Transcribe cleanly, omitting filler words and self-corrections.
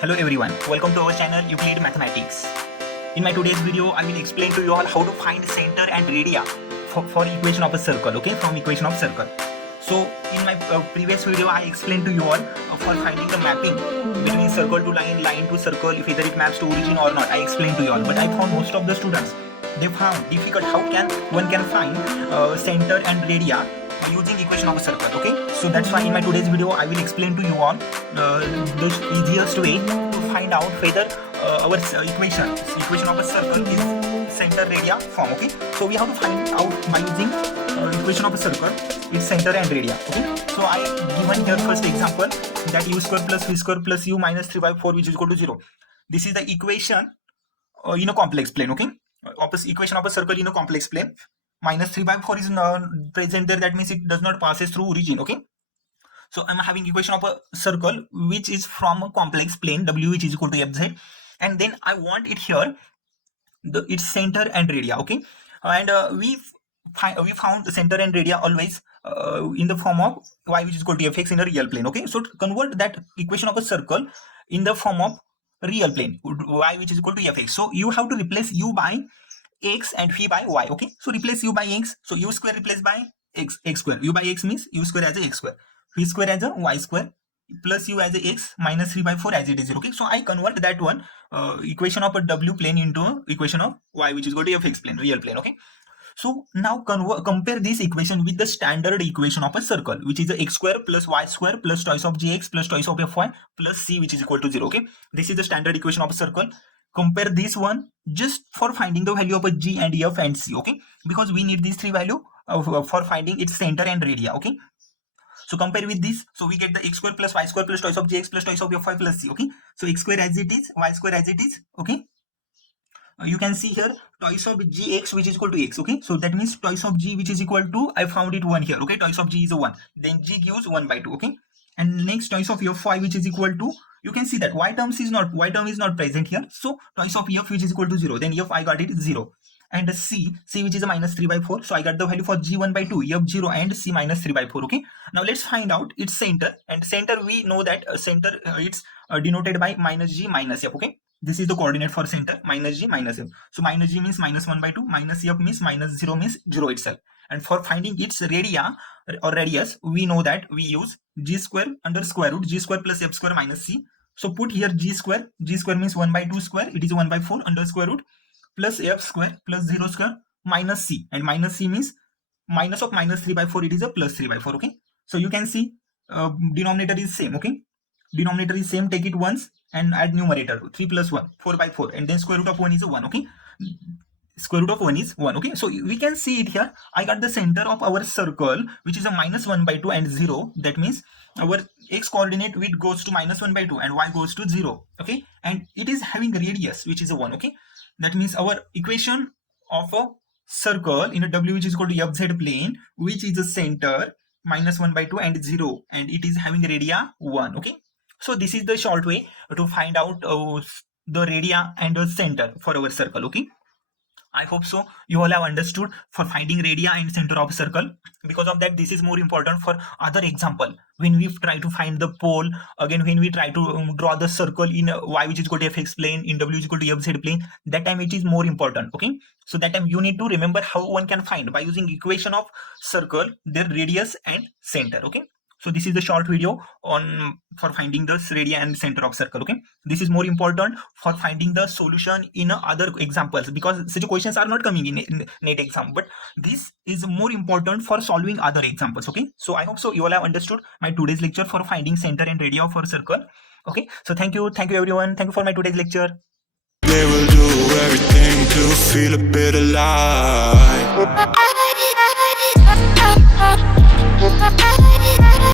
Hello everyone, welcome to our channel Euclid Mathematics. In my today's video, I will explain to you all how to find center and radii for equation of a circle, okay, from equation of circle. So in my previous video, I explained to you all for finding the mapping between circle to line, line to circle, if either it maps to origin or not. I explained to you all, but I found most of the students, they found difficult how one can find center and radii using equation of a circle, okay. So that's why in my today's video I will explain to you all the easiest way to find out whether our equation of a circle is center radii form, okay. So we have to find out by using equation of a circle its center and radii, okay. So I given here first example that u square plus v square plus u minus 3/4 which is equal to 0. This is the equation in a complex plane, okay. Equation of a circle in a complex plane. Minus 3/4 is not present there, that means it does not passes through origin, okay. So I'm having equation of a circle which is from a complex plane w which is equal to fz, and then I want it here its center and radii, okay. And we found the center and radii always in the form of y which is equal to fx in a real plane, okay. So to convert that equation of a circle in the form of real plane y which is equal to fx, so you have to replace u by x and v by y, okay. So replace u by x, so u square replaced by x square, u by x means u square as a x square, v square as a y square, plus u as a x minus 3/4 as it is, okay. So I convert that one equation of a w plane into equation of y which is equal to fx plane, real plane, okay. So now compare this equation with the standard equation of a circle, which is a x square plus y square plus twice of gx plus twice of fy plus c which is equal to 0, okay. This is the standard equation of a circle. Compare this one just for finding the value of a g and f and c, okay, because we need these three value for finding its center and radii, okay. So compare with this, so we get the x square plus y square plus twice of gx plus twice of fy plus c, okay. So x square as it is, y square as it is, okay. You can see here twice of gx which is equal to x, okay. So that means twice of g which is equal to, I found it 1 here, okay. Twice of g is a 1, then g gives 1/2, okay. And next twice of fy which is equal to, you can see that y term is not present here, so twice of f which is equal to 0, then f I got it is 0, and c which is a minus 3/4, so I got the value for g 1/2, f 0 and c minus 3/4, okay. Now let's find out its center, and center we know that center it's denoted by minus g minus f, okay. This is the coordinate for center, minus g minus f. So minus g means minus 1/2, minus f means minus 0 means 0 itself. And for finding its radii or radius, we know that we use g square under square root, g square plus f square minus c. So put here g square means 1/2 square, it is 1/4 under square root, plus f square plus 0 square minus c, and minus c means minus of minus 3/4, it is a plus 3/4, okay. So you can see denominator is same, okay. Denominator is same, take it once and add numerator, 3 plus 1, 4/4, and then square root of 1 is a 1, okay. Square root of 1 is 1, okay. So we can see it here, I got the center of our circle which is a minus 1/2 and 0, that means our x coordinate which goes to minus 1/2 and y goes to 0, okay. And it is having radius which is a 1, okay. That means our equation of a circle in a w which is equal to fz plane which is a center minus 1/2 and 0, and it is having radii 1, okay. So this is the short way to find out the radii and the center for our circle, okay. I hope so you all have understood for finding radii and center of a circle. Because of that, this is more important for other example when we try to find the pole, again when we try to draw the circle in y which is equal to fx plane, in w which is equal to fz plane, that time it is more important, okay. So that time you need to remember how one can find by using equation of circle their radius and center, okay. So this is the short video on for finding the radii and center of circle, okay. This is more important for finding the solution in other examples, because such questions are not coming in NET exam, but this is more important for solving other examples, okay. So I hope so you all have understood my today's lecture for finding center and radii for circle, okay. So thank you everyone, thank you for my today's lecture. They will do everything to feel a bit alive.